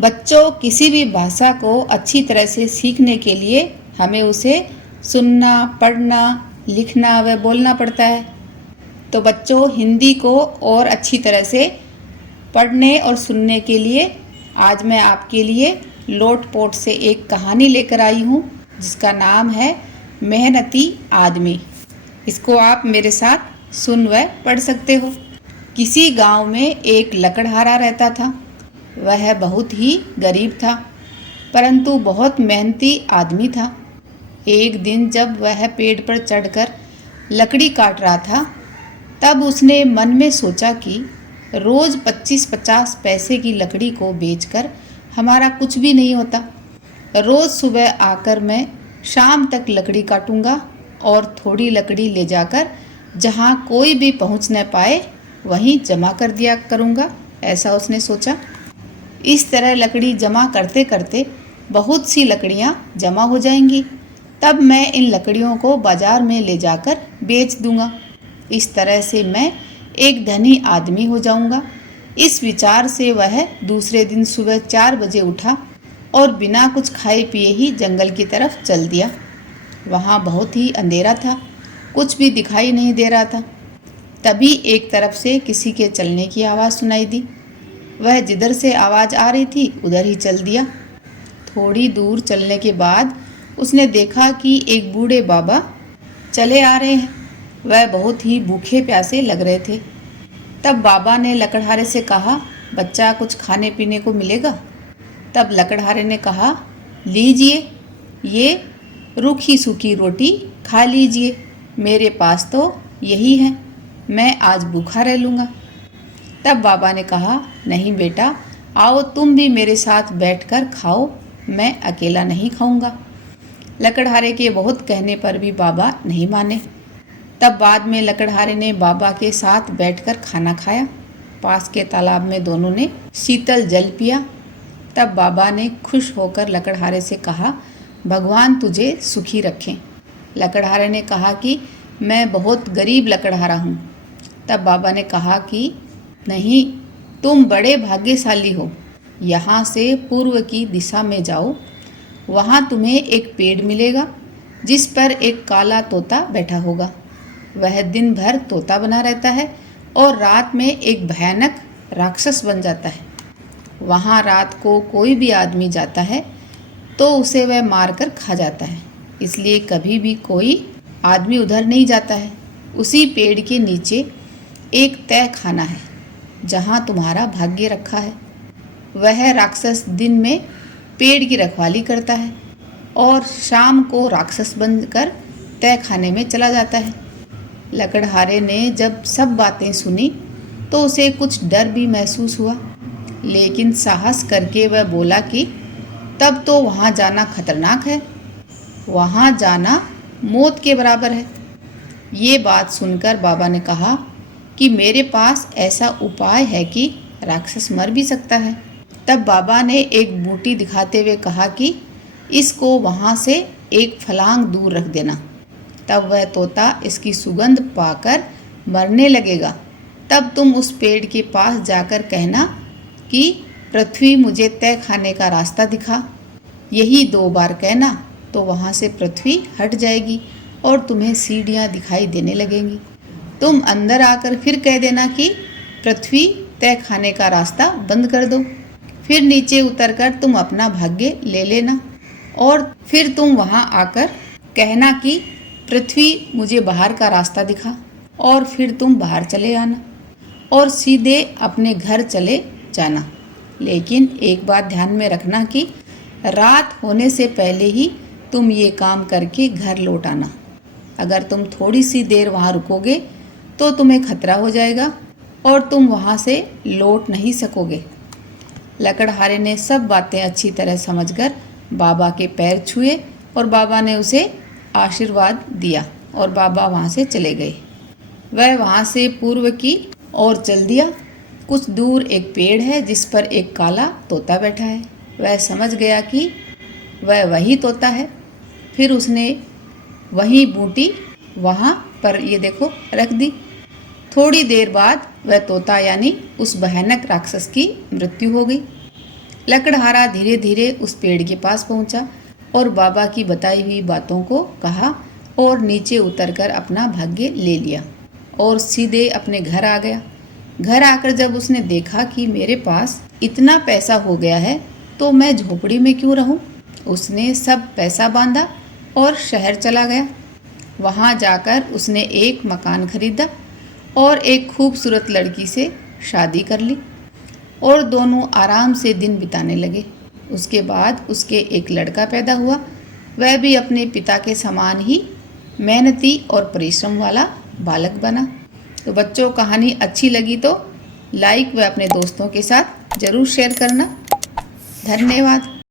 बच्चों, किसी भी भाषा को अच्छी तरह से सीखने के लिए हमें उसे सुनना, पढ़ना, लिखना व बोलना पड़ता है। तो बच्चों, हिंदी को और अच्छी तरह से पढ़ने और सुनने के लिए आज मैं आपके लिए लोटपोट से एक कहानी लेकर आई हूँ जिसका नाम है मेहनती आदमी। इसको आप मेरे साथ सुन व पढ़ सकते हो। किसी गांव में एक लकड़हारा रहता था। वह बहुत ही गरीब था, परंतु बहुत मेहनती आदमी था। एक दिन जब वह पेड़ पर चढ़कर लकड़ी काट रहा था, तब उसने मन में सोचा कि रोज़ 25-50 पैसे की लकड़ी को बेचकर हमारा कुछ भी नहीं होता। रोज़ सुबह आकर मैं शाम तक लकड़ी काटूंगा और थोड़ी लकड़ी ले जाकर जहाँ कोई भी पहुँच न पाए वहीं जमा कर दिया करूँगा, ऐसा उसने सोचा। इस तरह लकड़ी जमा करते करते बहुत सी लकड़ियाँ जमा हो जाएंगी। तब मैं इन लकड़ियों को बाजार में ले जाकर बेच दूंगा। इस तरह से मैं एक धनी आदमी हो जाऊंगा। इस विचार से वह दूसरे दिन सुबह 4 बजे उठा और बिना कुछ खाए पिए ही जंगल की तरफ चल दिया। वहाँ बहुत ही अंधेरा था, कुछ भी दिखाई नहीं दे रहा था। तभी एक तरफ से किसी के चलने की आवाज़ सुनाई दी। वह जिधर से आवाज़ आ रही थी उधर ही चल दिया। थोड़ी दूर चलने के बाद उसने देखा कि एक बूढ़े बाबा चले आ रहे हैं। वह बहुत ही भूखे प्यासे लग रहे थे। तब बाबा ने लकड़हारे से कहा, बच्चा, कुछ खाने पीने को मिलेगा? तब लकड़हारे ने कहा, लीजिए, ये रूखी सूखी रोटी खा लीजिए, मेरे पास तो यही है, मैं आज भूखा रह लूँगा। तब बाबा ने कहा, नहीं बेटा, आओ तुम भी मेरे साथ बैठकर खाओ, मैं अकेला नहीं खाऊंगा। लकड़हारे के बहुत कहने पर भी बाबा नहीं माने। तब बाद में लकड़हारे ने बाबा के साथ बैठकर खाना खाया। पास के तालाब में दोनों ने शीतल जल पिया। तब बाबा ने खुश होकर लकड़हारे से कहा, भगवान तुझे सुखी रखें। लकड़हारे ने कहा कि मैं बहुत गरीब लकड़हारा हूँ। तब बाबा ने कहा कि नहीं, तुम बड़े भाग्यशाली हो। यहाँ से पूर्व की दिशा में जाओ, वहाँ तुम्हें एक पेड़ मिलेगा जिस पर एक काला तोता बैठा होगा। वह दिन भर तोता बना रहता है और रात में एक भयानक राक्षस बन जाता है। वहाँ रात को कोई भी आदमी जाता है तो उसे वह मारकर खा जाता है, इसलिए कभी भी कोई आदमी उधर नहीं जाता है। उसी पेड़ के नीचे एक तय खाना है जहाँ तुम्हारा भाग्य रखा है। वह राक्षस दिन में पेड़ की रखवाली करता है और शाम को राक्षस बनकर तय खाने में चला जाता है। लकड़हारे ने जब सब बातें सुनी तो उसे कुछ डर भी महसूस हुआ, लेकिन साहस करके वह बोला कि तब तो वहाँ जाना खतरनाक है, वहाँ जाना मौत के बराबर है। ये बात सुनकर बाबा ने कहा कि मेरे पास ऐसा उपाय है कि राक्षस मर भी सकता है। तब बाबा ने एक बूटी दिखाते हुए कहा कि इसको वहाँ से एक फलांग दूर रख देना, तब वह तोता इसकी सुगंध पाकर मरने लगेगा। तब तुम उस पेड़ के पास जाकर कहना कि पृथ्वी मुझे तय खाने का रास्ता दिखा। यही 2 बार कहना तो वहाँ से पृथ्वी हट जाएगी और तुम्हें सीढ़ियाँ दिखाई देने लगेंगी। तुम अंदर आकर फिर कह देना कि पृथ्वी तय खाने का रास्ता बंद कर दो। फिर नीचे उतरकर तुम अपना भाग्य ले लेना और फिर तुम वहाँ आकर कहना कि पृथ्वी मुझे बाहर का रास्ता दिखा, और फिर तुम बाहर चले आना और सीधे अपने घर चले जाना। लेकिन एक बात ध्यान में रखना कि रात होने से पहले ही तुम ये काम करके घर लौट आना। अगर तुम थोड़ी सी देर वहाँ रुकोगे तो तुम्हें खतरा हो जाएगा और तुम वहाँ से लौट नहीं सकोगे। लकड़हारे ने सब बातें अच्छी तरह समझकर बाबा के पैर छुए और बाबा ने उसे आशीर्वाद दिया और बाबा वहाँ से चले गए। वह वहाँ से पूर्व की ओर चल दिया। कुछ दूर एक पेड़ है जिस पर एक काला तोता बैठा है। वह समझ गया कि वह वही तोता है। फिर उसने वही बूटी वहाँ पर ये देखो रख दी। थोड़ी देर बाद वह तोता यानी उस भयानक राक्षस की मृत्यु हो गई। लकड़हारा धीरे धीरे उस पेड़ के पास पहुंचा और बाबा की बताई हुई बातों को कहा और नीचे उतरकर अपना भाग्य ले लिया और सीधे अपने घर आ गया। घर आकर जब उसने देखा कि मेरे पास इतना पैसा हो गया है तो मैं झोपड़ी में क्यों रहूं, उसने सब पैसा बांधा और शहर चला गया। वहां जाकर उसने एक मकान खरीदा और एक खूबसूरत लड़की से शादी कर ली और दोनों आराम से दिन बिताने लगे। उसके बाद उसके एक लड़का पैदा हुआ। वह भी अपने पिता के समान ही मेहनती और परिश्रम वाला बालक बना। तो बच्चों, कहानी अच्छी लगी तो लाइक व अपने दोस्तों के साथ ज़रूर शेयर करना। धन्यवाद।